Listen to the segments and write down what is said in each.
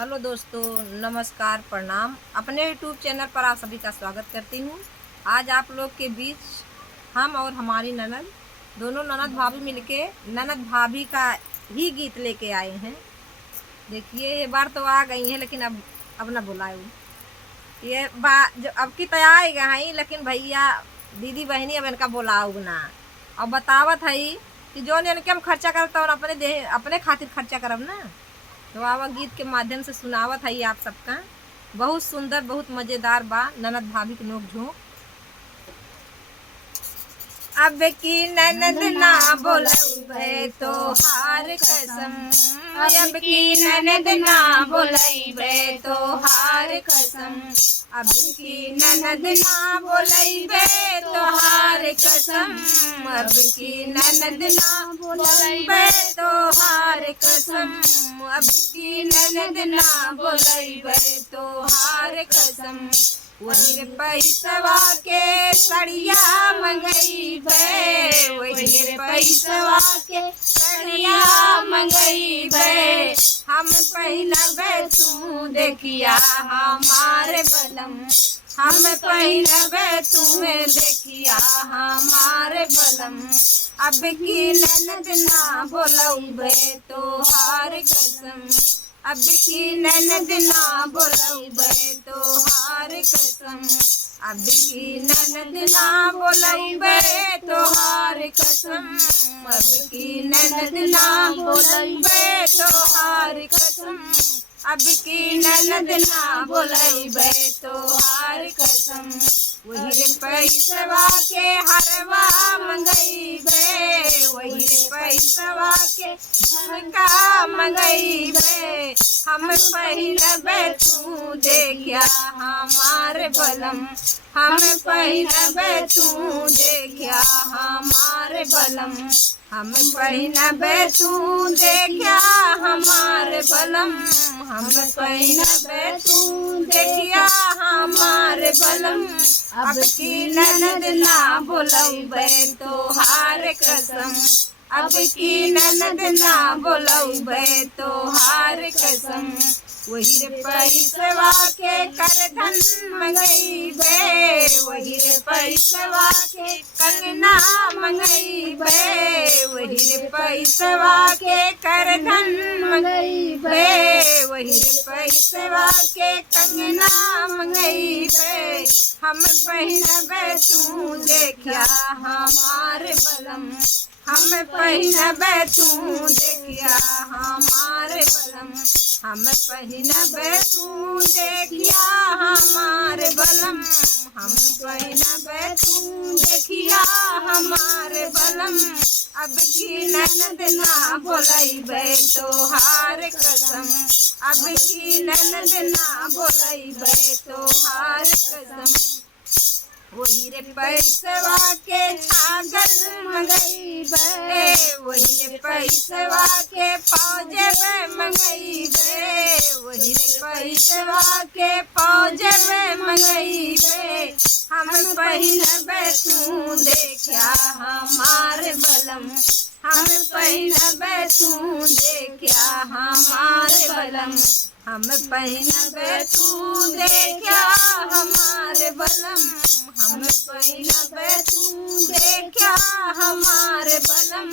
Hello दोस्तों, नमस्कार, प्रणाम। अपने यूट्यूब चैनल पर आप सभी का स्वागत करती हूँ। आज आप लोग के बीच हम और हमारी ननद, दोनों ननद भाभी मिलके ननद भाभी का ही गीत लेके आए हैं। देखिए, ये बार तो आ गई हैं, लेकिन अब ना बुलाए ये जो अब की तय आए गई, लेकिन भैया दीदी बहनी अब इनका बुलाऊ ना। और बतावत है कि जो इनके हम खर्चा करता और अपने खातिर खर्चा करब ना। तो आवा गीत के माध्यम से सुनावत है आप सबका। बहुत सुंदर, बहुत मजेदार बा ननद भाभी के नोक झोंक। अब की ननद ना बोलबे तो हार कसम, अब की ननद ना बोलबे तो हार कसम, अब की ननद ना बोलबे तो हार कसम, अब की ननद ना बोलबे तो हार कसम, अब की ननद ना बोलबे तो हार कसम। वही रे पैसवा के सड़िया मंगईबे, वही रे पैसवा के सड़िया मंगईबे, हम पहिनबे तू देखिया हमारे बलम, हम पहिनबे तुम्हें देखिया हमारे बलम, अब की ननद ना बोलबे तो हार कसम, अब की ननद ना बोलबे तो हार कसम, अब की ननद ना बोलबे तो हार कसम, अब की ननद ना बोलबे तो हार कसम, अब की ननद ना बोलबे तो हार कसम। वही रे पैसवा के हरवा मंगईबे, वही रे पैसवा के झुमका मंगईबे, हम पहिनबे तू देखिया हमारे बलम, हम पहिनबे तू देखिया हमारे बलम, हम पहिनबे तू देखिया हमारे बलम, हम पहिनबे तू देखिया हमारे बलम, अब की ननद ना बोलबे तो हार कसम, अब की ननद ना बोलबे तो हार कसम। वही रे पैसवा के करधन मंगईबे, वही रे पैसवा के कंगना मंगईबे, वही रे पैसवा के करधन मंगईबे, वही रे पैसवा के कंगना मंगईबे, हम पहिनबे तू देखिया हमारे बलम, हम पहिनबे तू देखिया हमारे बलम, हम पहिनबे तू देखिया हमारे बलम, हम पहिनबे तू देखिया हमारे बलम, अब की ननद ना बोलबे तो हार कसम, अब की ननद ना बोलबे तो हार कसम। वही रे पैसवा के छागल मंगईबे, वही रे पैसवा के पौजेबे मंगईबे, वही रे पैसवा के पौजेबे मंगईबे, हम पहिनबे तू देखिया हमारे बलम, हम पहिनबे तू देखिया हमारे बलम, हम पहिनबे तू देखिया हमारे बलम, हम पहिनबे तू देखिया हमारे बलम,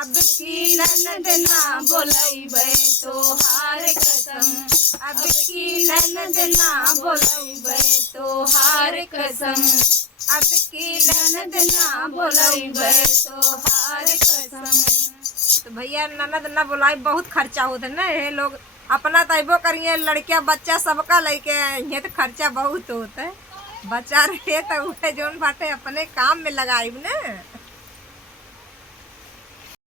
अब की ननद ना बोलबे तो हार कसम, अब की ननद ना बोलबे तो हार कसम, अब की ननद ना बोलबे तो हार कसम। तो भैया ननद ना बुलाई, बहुत खर्चा होता है ना। ये लोग अपना तैबो करिए, लड़कियां बच्चा सबका लेके ये तो खर्चा बहुत होता है। बचा रहे तो उठे जोन बाटे अपने काम में लगाई ना।